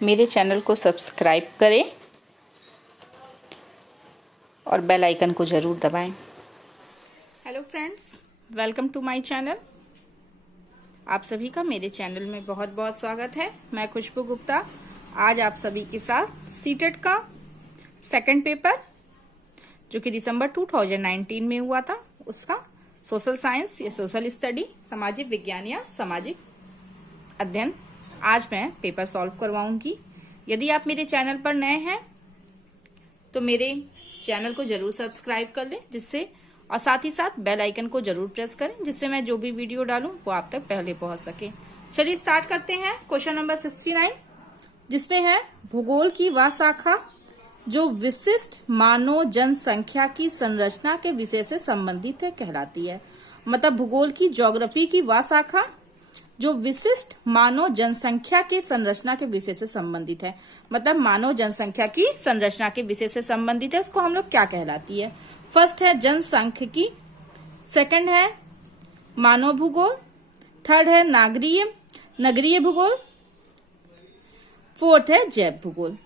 मेरे चैनल को सब्सक्राइब करें और बेल आइकन को ज़रूर दबाएं। Hello friends, welcome to my channel. आप सभी का मेरे चैनल में बहुत बहुत स्वागत है। मैं खुशबू गुप्ता आज आप सभी के साथ सीटेट का सेकंड पेपर जो कि दिसंबर 2019 में हुआ था, उसका सोशल साइंस या सोशल स्टडी, सामाजिक विज्ञान या सामाजिक अध्ययन, आज मैं पेपर सॉल्व करवाऊंगी। यदि आप मेरे चैनल पर नए हैं तो मेरे चैनल को जरूर सब्सक्राइब कर लें, जिससे और साथ ही साथ बेल आइकन को जरूर प्रेस करें, जिससे मैं जो भी वीडियो डालूं वो आप तक पहले पहुंच सके। चलिए स्टार्ट करते हैं। क्वेश्चन नंबर 69 जिसमें है भूगोल की वह शाखा जो विशिष्ट मानव जनसंख्या की संरचना के विषय से संबंधित है कहलाती है। मतलब भूगोल की ज्योग्राफी की वह शाखा जो विशिष्ट मानव जनसंख्या की संरचना के विषय से संबंधित है। मतलब मानव जनसंख्या की संरचना के विषय से संबंधित है, उसको हम लोग क्या कहलाती है। फर्स्ट है जनसांख्यिकी, सेकंड है मानव भूगोल, थर्ड है नगरीय भूगोल, फोर्थ है जैव भूगोल।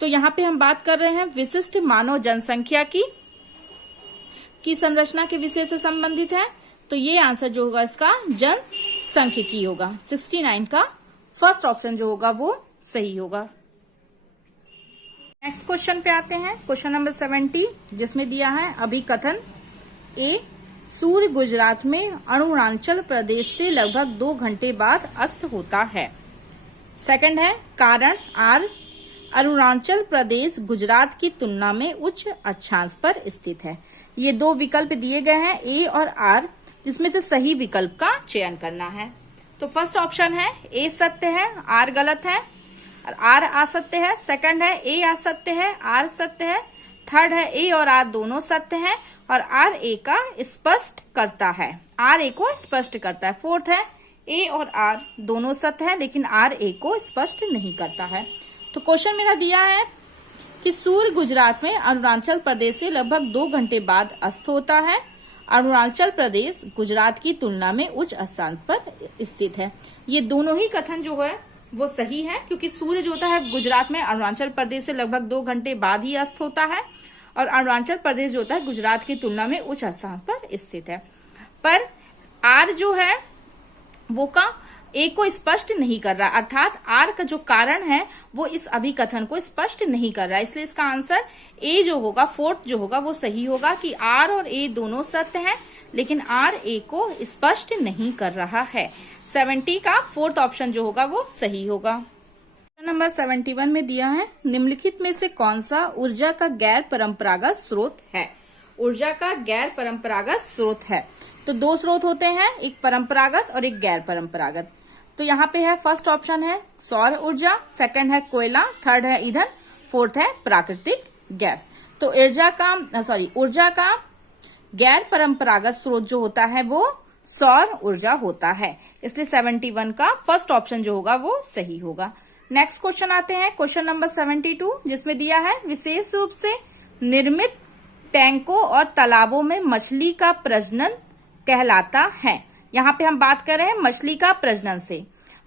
तो यहाँ पे हम बात कर रहे हैं विशिष्ट मानव जनसंख्या की संरचना के विषय से संबंधित है, तो ये आंसर जो होगा इसका जनसांख्यिकी होगा। 69 का फर्स्ट ऑप्शन जो होगा वो सही होगा। नेक्स्ट क्वेश्चन पे आते हैं। क्वेश्चन नंबर 70 जिसमें दिया है अभिकथन ए, सूर्य गुजरात में अरुणाचल प्रदेश से लगभग 2 घंटे बाद अस्त होता है। सेकंड है कारण आर, अरुणाचल प्रदेश गुजरात की तुलना में उच्च अक्षांश पर स्थित है। ये दो विकल्प दिए गए हैं ए और आर, जिसमें से सही विकल्प का चयन करना है। तो फर्स्ट ऑप्शन है ए सत्य है, आर गलत है, और आर असत्य है। सेकंड है ए असत्य है, आर सत्य है। थर्ड है ए और आर दोनों सत्य हैं और आर ए का स्पष्ट करता है, आर ए को स्पष्ट करता है। फोर्थ है ए और आर दोनों सत्य है लेकिन आर ए को स्पष्ट नहीं करता है। तो क्वेश्चन मेरा दिया है कि सूर्य गुजरात में अरुणाचल प्रदेश से लगभग 2 घंटे बाद अस्त होता है। अरुणाचल प्रदेश गुजरात की तुलना में उच्च अक्षांश पर स्थित है। ये दोनों ही कथन जो है वो सही है, क्योंकि सूर्य जो होता है गुजरात में अरुणाचल प्रदेश से लगभग 2 घंटे बाद ही अस्त होता है और अरुणाचल प्रदेश जो होता है गुजरात की तुलना में उच्च अक्षांश पर स्थित है। पर आर जो है वो का ए को स्पष्ट नहीं कर रहा, अर्थात आर का जो कारण है वो इस अभिकथन को स्पष्ट नहीं कर रहा है। इसलिए इसका आंसर ए जो होगा, फोर्थ जो होगा वो सही होगा कि आर और ए दोनों सत्य हैं लेकिन आर ए को स्पष्ट नहीं कर रहा है। 70 का फोर्थ ऑप्शन जो होगा वो सही होगा। नंबर 71 में दिया है निम्नलिखित में से कौन सा ऊर्जा का गैर परंपरागत स्रोत है। ऊर्जा का गैर परंपरागत स्रोत है तो 2 स्रोत होते हैं, एक परंपरागत और एक गैर परंपरागत। तो यहाँ पे है फर्स्ट ऑप्शन है सौर ऊर्जा, सेकंड है कोयला, थर्ड है ईंधन, फोर्थ है प्राकृतिक गैस। तो ऊर्जा का गैर परंपरागत स्रोत जो होता है वो सौर ऊर्जा होता है, इसलिए 71 का फर्स्ट ऑप्शन जो होगा वो सही होगा। नेक्स्ट क्वेश्चन आते हैं क्वेश्चन नंबर 72 जिसमें दिया है विशेष रूप से निर्मित टैंकों और तालाबों में मछली का प्रजनन कहलाता है। यहाँ पे हम बात कर रहे हैं मछली का प्रजनन से।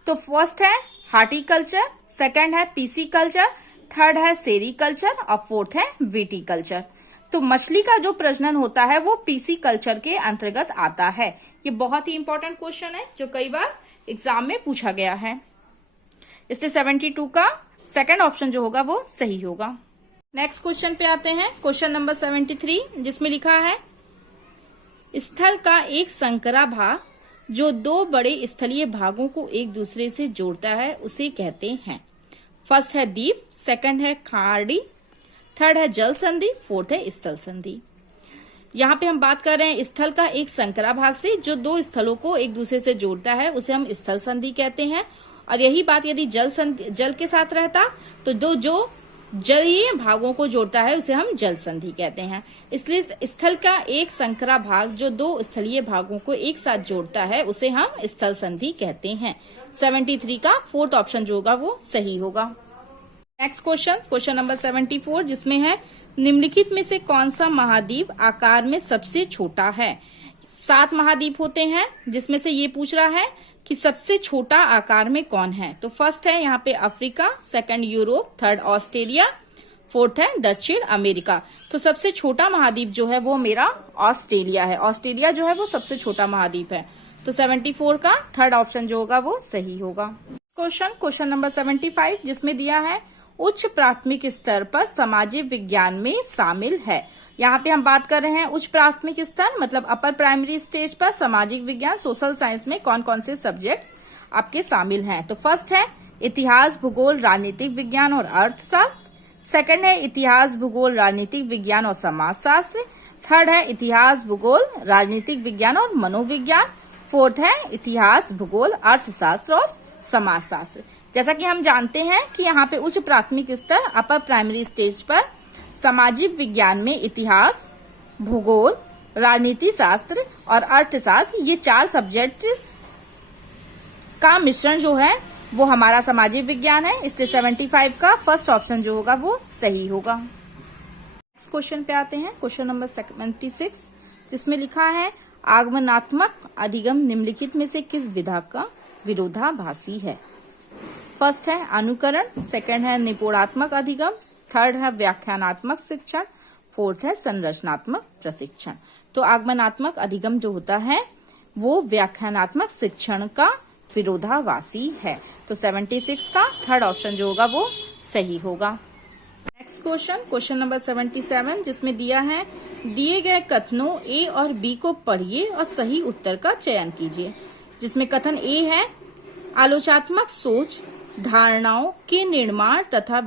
तो फर्स्ट है हार्टिकल्चर, सेकंड है पीसीकल्चर, थर्ड है सेरीकल्चर और फोर्थ है विटीकल्चर। तो मछली का जो प्रजनन होता है वो पीसीकल्चर के अंतर्गत आता है। ये बहुत ही इंपॉर्टेंट क्वेश्चन है जो कई बार एग्जाम में पूछा गया है, इसलिए 72 का सेकंड ऑप्शन जो होगा वो सही होगा। नेक्स्ट क्वेश्चन पे आते हैं क्वेश्चन नंबर 73 जिसमें लिखा है स्थल का एक संकरा भाग जो 2 बड़े स्थलीय भागों को एक दूसरे से जोड़ता है उसे कहते हैं। फर्स्ट है द्वीप, सेकंड है खाड़ी, थर्ड है जल संधि, फोर्थ है स्थल संधि। यहाँ पे हम बात कर रहे हैं स्थल का एक संकरा भाग से जो 2 स्थलों को एक दूसरे से जोड़ता है उसे हम स्थल संधि कहते हैं। और यही बात यदि जल के साथ रहता तो जो जलीय भागों को जोड़ता है उसे हम जल संधि कहते हैं। इसलिए स्थल का एक संकरा भाग जो 2 स्थलीय भागों को एक साथ जोड़ता है उसे हम स्थल संधि कहते हैं। 73 का फोर्थ ऑप्शन जो होगा वो सही होगा। नेक्स्ट क्वेश्चन नंबर 74 जिसमें है निम्नलिखित में से कौन सा महाद्वीप आकार में सबसे छोटा है। 7 महाद्वीप होते हैं, जिसमें से ये पूछ रहा है कि सबसे छोटा आकार में कौन है। तो फर्स्ट है यहाँ पे Africa, second Europe, third Australia, fourth है दक्षिण अमेरिका। तो सबसे छोटा महाद्वीप जो है वो मेरा ऑस्ट्रेलिया है। ऑस्ट्रेलिया जो है वो सबसे छोटा महाद्वीप है। तो 74 का थर्ड ऑप्शन जो होगा वो सही होगा। क्वेश्चन नंबर 75, जिसमें दिया है उच्च प्राथमिक स्तर पर सामाजिक विज्ञान में शामिल है। यहाँ पे हम बात कर रहे हैं उच्च प्राथमिक स्तर मतलब अपर प्राइमरी स्टेज पर सामाजिक विज्ञान सोशल साइंस में कौन कौन से सब्जेक्ट्स आपके शामिल हैं। तो फर्स्ट है इतिहास, भूगोल, राजनीतिक विज्ञान और अर्थशास्त्र। सेकंड है इतिहास, भूगोल, राजनीतिक विज्ञान और समाजशास्त्र। थर्ड है इतिहास, भूगोल, राजनीतिक विज्ञान और मनोविज्ञान। फोर्थ है इतिहास, भूगोल, अर्थशास्त्र और समाजशास्त्र। जैसा कि हम जानते हैं कि यहाँ पे उच्च प्राथमिक स्तर अपर प्राइमरी स्टेज पर सामाजिक विज्ञान में इतिहास, भूगोल, राजनीति शास्त्र और अर्थशास्त्र ये 4 सब्जेक्ट का मिश्रण जो है वो हमारा सामाजिक विज्ञान है। इसलिए 75 का फर्स्ट ऑप्शन जो होगा वो सही होगा। नेक्स्ट क्वेश्चन पे आते हैं, क्वेश्चन नंबर 76, जिसमें लिखा है आगमनात्मक अधिगम निम्नलिखित में से किस विधा का विरोधाभासी है। फर्स्ट है अनुकरण, सेकंड है निपुणात्मक अधिगम, थर्ड है व्याख्यानात्मक शिक्षण, फोर्थ है संरचनात्मक प्रशिक्षण। तो आगमनात्मक अधिगम जो होता है वो व्याख्यानात्मक शिक्षण का विरोधाभासी है। तो 76 का थर्ड ऑप्शन जो होगा वो सही होगा। नेक्स्ट क्वेश्चन नंबर 77, जिसमें दिया है दिए गए कथनों ए और बी को पढ़िए और सही उत्तर का चयन कीजिए। जिसमें कथन ए है आलोचनात्मक सोच धारणाओं के निर्माण तथा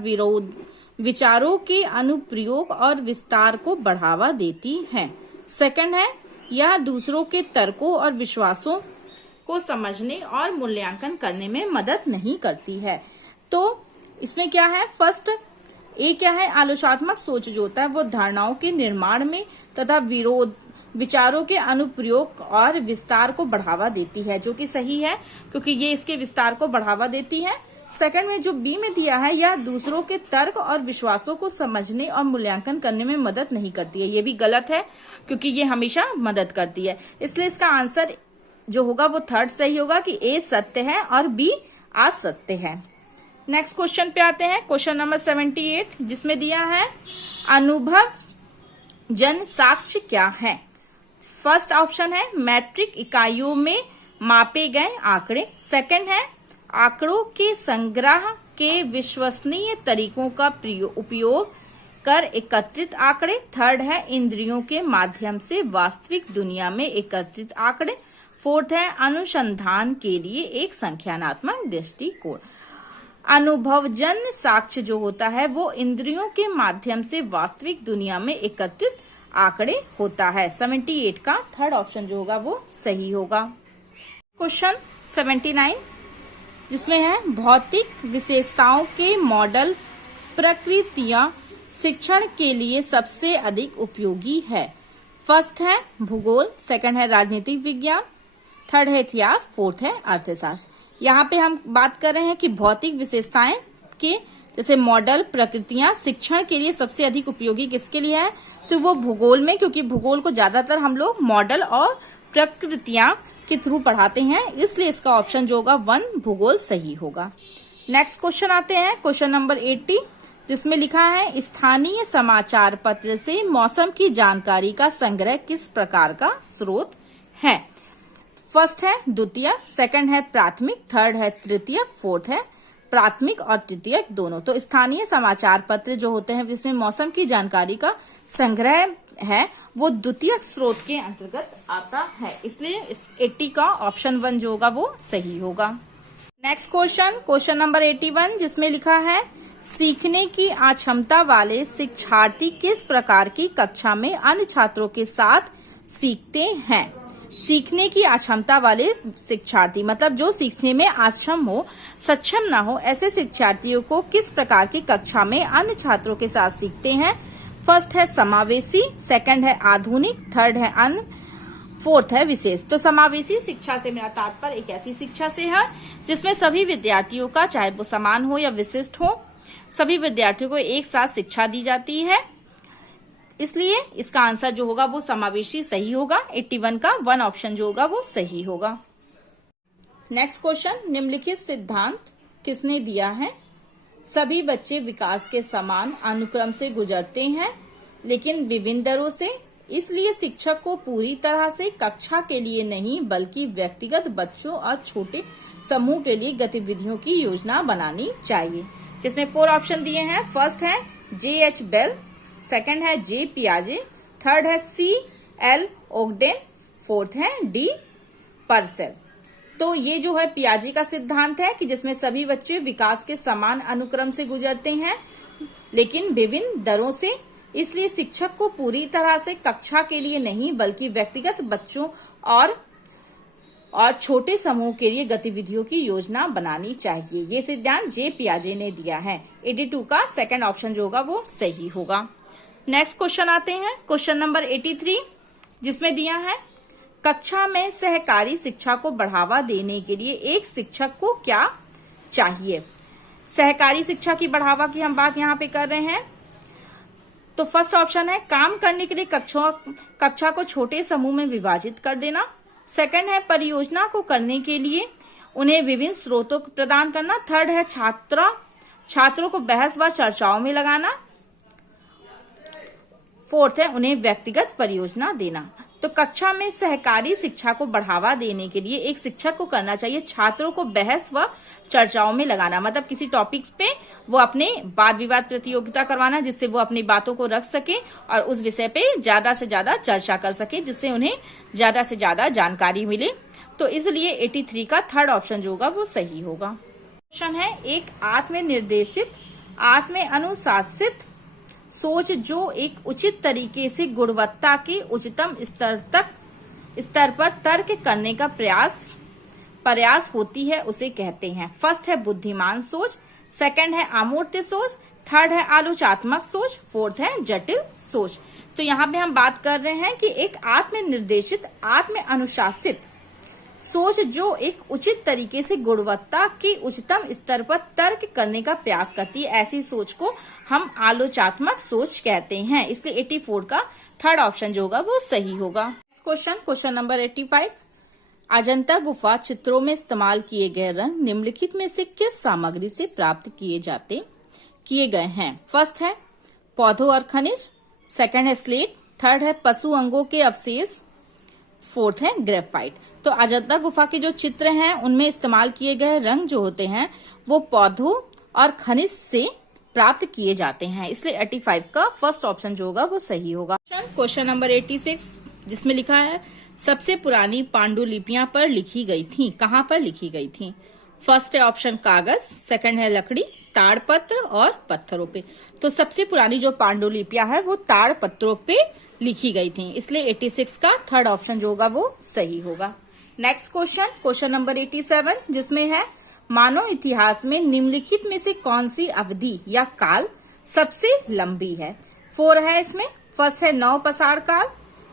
विचारों के अनुप्रयोग और विस्तार को बढ़ावा देती है। सेकंड है यह दूसरों के तर्कों और विश्वासों को समझने और मूल्यांकन करने में मदद नहीं करती है। तो इसमें क्या है, फर्स्ट ए क्या है, आलोचनात्मक सोच जो होता है वो धारणाओं के निर्माण में तथा विचारों के अनुप्रयोग और विस्तार को बढ़ावा देती है, जो कि सही है क्योंकि ये इसके विस्तार को बढ़ावा देती है। सेकंड में जो बी में दिया है यह दूसरों के तर्क और विश्वासों को समझने और मूल्यांकन करने में मदद नहीं करती है, ये भी गलत है क्योंकि ये हमेशा मदद करती है। इसलिए इसका आंसर जो होगा वो थर्ड सही होगा कि ए सत्य है और बी असत्य है। नेक्स्ट क्वेश्चन पे आते हैं, क्वेश्चन नंबर 78, जिसमें दिया है अनुभव जन साक्ष्य क्या है। फर्स्ट ऑप्शन है मैट्रिक इकाइयों में मापे गए आंकड़े। सेकंड है आंकड़ों के संग्रह के विश्वसनीय तरीकों का उपयोग कर एकत्रित आंकड़े। थर्ड है इंद्रियों के माध्यम से वास्तविक दुनिया में एकत्रित आंकड़े। फोर्थ है अनुसंधान के लिए एक संख्यानात्मक दृष्टिकोण। अनुभवजन साक्ष्य जो होता है वो इंद्रियों के माध्यम से वास्तविक दुनिया में एकत्रित आंकड़े होता है। 78 का थर्ड ऑप्शन जो होगा वो सही होगा। क्वेश्चन 79, जिसमें है भौतिक विशेषताओं के मॉडल प्रकृतियां शिक्षण के लिए सबसे अधिक उपयोगी है। फर्स्ट है भूगोल, सेकंड है राजनीतिक विज्ञान, थर्ड है इतिहास, फोर्थ है अर्थशास्त्र। यहाँ पे हम बात कर रहे हैं कि भौतिक विशेषताएं के जैसे मॉडल प्रकृतियां शिक्षण के लिए सबसे अधिक उपयोगी किसके लिए है, तो वो भूगोल में, क्योंकि भूगोल को ज्यादातर हम लोग मॉडल और प्रकृतियां के थ्रू पढ़ाते हैं, इसलिए इसका ऑप्शन जो होगा 1 भूगोल सही होगा। नेक्स्ट क्वेश्चन आते हैं, क्वेश्चन नंबर 80, जिसमें लिखा है स्थानीय समाचार पत्र से मौसम की जानकारी का संग्रह किस प्रकार का स्रोत है। फर्स्ट है द्वितीयक, सेकंड है प्राथमिक, थर्ड है तृतीयक, फोर्थ है प्राथमिक और तृतीयक दोनों। तो स्थानीय समाचार पत्र जो होते हैं जिसमें मौसम की जानकारी का संग्रह है वो द्वितीयक स्रोत के अंतर्गत आता है, इसलिए 80 का ऑप्शन 1 जो होगा वो सही होगा। नेक्स्ट क्वेश्चन नंबर 81, जिसमें लिखा है सीखने की अक्षमता वाले शिक्षार्थी किस प्रकार की कक्षा में अन्य छात्रों के साथ सीखते हैं। सीखने की अक्षमता वाले शिक्षार्थी मतलब जो सीखने में सक्षम ना हो ऐसे शिक्षार्थियों को किस प्रकार की कक्षा में अन्य छात्रों के साथ सीखते हैं। फर्स्ट है समावेशी, सेकंड है आधुनिक, थर्ड है अन्य, फोर्थ है विशेष। तो समावेशी शिक्षा से मेरा तात्पर्य एक ऐसी शिक्षा से है जिसमें सभी विद्यार्थियों का, चाहे वो समान हो या विशिष्ट हो, सभी विद्यार्थियों को एक साथ शिक्षा दी जाती है। इसलिए इसका आंसर जो होगा वो समावेशी सही होगा। 81 का 1 ऑप्शन जो होगा वो सही होगा। नेक्स्ट क्वेश्चन, निम्नलिखित सिद्धांत किसने दिया है? सभी बच्चे विकास के समान अनुक्रम से गुजरते हैं, लेकिन विभिन्न दरों से, इसलिए शिक्षक को पूरी तरह से कक्षा के लिए नहीं बल्कि व्यक्तिगत बच्चों और छोटे समूह के लिए गतिविधियों की योजना बनानी चाहिए। जिसमें 4 ऑप्शन दिए हैं। फर्स्ट है J.H. बेल, सेकंड है J. पियाजे, थर्ड है C.L. ओगडेन, फोर्थ है D. पर्सेल। तो ये जो है पियाजे का सिद्धांत है कि जिसमें सभी बच्चे विकास के समान अनुक्रम से गुजरते हैं, लेकिन विभिन्न दरों से, इसलिए शिक्षक को पूरी तरह से कक्षा के लिए नहीं बल्कि व्यक्तिगत बच्चों और छोटे समूह के लिए गतिविधियों की योजना बनानी चाहिए। ये सिद्धांत जे पियाजे ने दिया है। 82 का सेकंड ऑप्शन जो होगा वो सही होगा। नेक्स्ट क्वेश्चन आते हैं, क्वेश्चन नंबर 83, जिसमें दिया है कक्षा में सहकारी शिक्षा को बढ़ावा देने के लिए एक शिक्षक को क्या चाहिए? सहकारी शिक्षा की बढ़ावा की हम बात यहाँ पे कर रहे हैं। तो फर्स्ट ऑप्शन है काम करने के लिए कक्षा को छोटे समूह में विभाजित कर देना। सेकंड है परियोजना को करने के लिए उन्हें विभिन्न स्रोतों को प्रदान करना। थर्ड है छात्रों को बहस व चर्चाओं में लगाना। फोर्थ है उन्हें व्यक्तिगत परियोजना देना। तो कक्षा में सहकारी शिक्षा को बढ़ावा देने के लिए एक शिक्षक को करना चाहिए छात्रों को बहस व चर्चाओं में लगाना, मतलब किसी टॉपिक्स पे वो अपने वाद विवाद प्रतियोगिता करवाना, जिससे वो अपनी बातों को रख सके और उस विषय पे ज्यादा से ज्यादा चर्चा कर सके, जिससे उन्हें ज्यादा से ज्यादा जानकारी मिले। तो इसलिए 83 का थर्ड ऑप्शन जो होगा वो सही होगा। क्वेश्चन है एक आत्मनिर्देशित आत्म अनुशासित सोच जो एक उचित तरीके से गुणवत्ता के उच्चतम स्तर पर तर्क करने का प्रयास होती है उसे कहते हैं। फर्स्ट है बुद्धिमान सोच, सेकंड है अमूर्त सोच, थर्ड है आलोचनात्मक सोच, फोर्थ है जटिल सोच। तो यहाँ पे हम बात कर रहे हैं कि एक आत्मनिर्देशित आत्म अनुशासित सोच जो एक उचित तरीके से गुणवत्ता के उच्चतम स्तर पर तर्क करने का प्रयास करती है, ऐसी सोच को हम आलोचनात्मक सोच कहते हैं। इसलिए 84 का थर्ड ऑप्शन जो होगा वो सही होगा। क्वेश्चन नंबर 85, अजंता गुफा चित्रों में इस्तेमाल किए गए रंग निम्नलिखित में से किस सामग्री से प्राप्त किए गए हैं? फर्स्ट है पौधों और खनिज, सेकंड है स्लेट, थर्ड है पशु अंगों के अवशेष, फोर्थ है ग्रेफाइट। तो अजंता गुफा के जो चित्र हैं उनमें इस्तेमाल किए गए रंग जो होते हैं वो पौधों और खनिज से प्राप्त किए जाते हैं। इसलिए 85 का फर्स्ट ऑप्शन जो होगा वो सही होगा। क्वेश्चन नंबर 86, जिसमें लिखा है सबसे पुरानी पांडुलिपियां पर लिखी गई थी, कहाँ पर लिखी गई थी? फर्स्ट है ऑप्शन कागज, सेकंड है लकड़ी, ताड़पत्र और पत्थरों पे। तो सबसे पुरानी जो पांडुलिपियां है वो ताड़पत्रों पे लिखी गई थी, इसलिए 86 का थर्ड ऑप्शन जो होगा वो सही होगा। नेक्स्ट क्वेश्चन नंबर 87, जिसमें है मानव इतिहास में निम्नलिखित में से कौन सी अवधि या काल सबसे लंबी है? 4 है इसमें। फर्स्ट है नव पसार काल,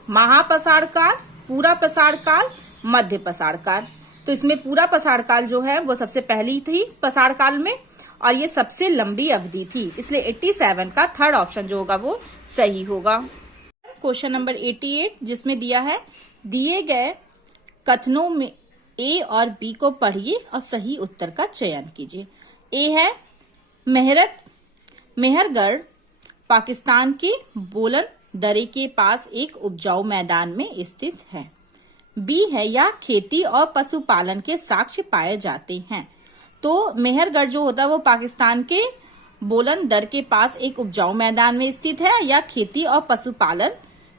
महापसार काल, पूरा पसार काल, मध्य पसार काल। तो इसमें पूरा पसार काल जो है वो सबसे पहली थी पसार काल में और ये सबसे लंबी अवधि थी, इसलिए 87 का थर्ड ऑप्शन जो होगा वो सही होगा। क्वेश्चन नंबर 88, जिसमें दिया है दिए गए कथनों में ए और बी को पढ़िए और सही उत्तर का चयन कीजिए। ए है मेहरगढ़ पाकिस्तान के बोलन दरे के पास एक उपजाऊ मैदान में स्थित है। बी है या खेती और पशुपालन के साक्ष्य पाए जाते हैं। तो मेहरगढ़ जो होता है वो पाकिस्तान के बोलन दर के पास एक उपजाऊ मैदान में स्थित है या खेती और पशुपालन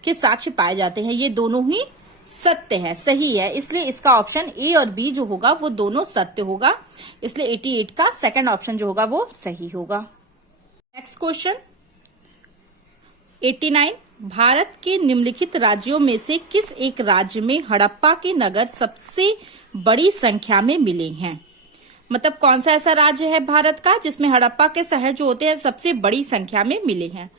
के साक्ष्य पाए जाते हैं, ये दोनों ही सत्य है, सही है। इसलिए इसका ऑप्शन ए और बी जो होगा वो दोनों सत्य होगा, इसलिए 88 का सेकंड ऑप्शन जो होगा वो सही होगा। नेक्स्ट क्वेश्चन 89, भारत के निम्नलिखित राज्यों में से किस एक राज्य में हड़प्पा के नगर सबसे बड़ी संख्या में मिले हैं? मतलब कौन सा ऐसा राज्य है भारत का जिसमें हड़प्पा के शहर जो होते हैं सबसे बड़ी संख्या में मिले हैं?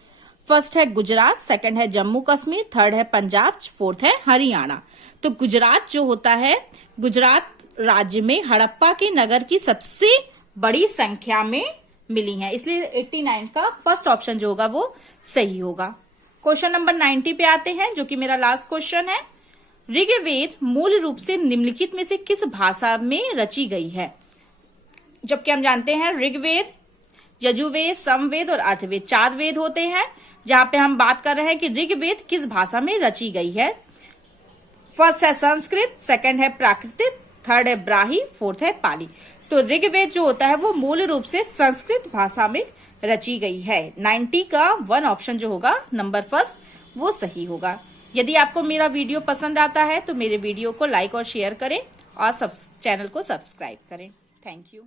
फर्स्ट है गुजरात, सेकंड है जम्मू कश्मीर, थर्ड है पंजाब, फोर्थ है हरियाणा। तो गुजरात जो होता है, गुजरात राज्य में हड़प्पा के नगर की सबसे बड़ी संख्या में मिली है, इसलिए 89 का फर्स्ट ऑप्शन जो होगा वो सही होगा। क्वेश्चन नंबर 90 पे आते हैं, जो कि मेरा लास्ट क्वेश्चन है। ऋग्वेद मूल रूप से निम्नलिखित में से किस भाषा में रची गई है? जबकि हम जानते हैं ऋग्वेद, यजुर्वेद, सामवेद और अथर्ववेद 4 वेद होते हैं, जहां पे हम बात कर रहे हैं कि ऋग्वेद किस भाषा में रची गई है। फर्स्ट है संस्कृत, सेकंड है प्राकृत, थर्ड है ब्राह्मी, फोर्थ है पाली। तो ऋग्वेद जो होता है वो मूल रूप से संस्कृत भाषा में रची गई है। 90 का 1 ऑप्शन जो होगा नंबर फर्स्ट वो सही होगा। यदि आपको मेरा वीडियो पसंद आता है तो मेरे वीडियो को लाइक और शेयर करें और चैनल को सब्सक्राइब करें। Thank you.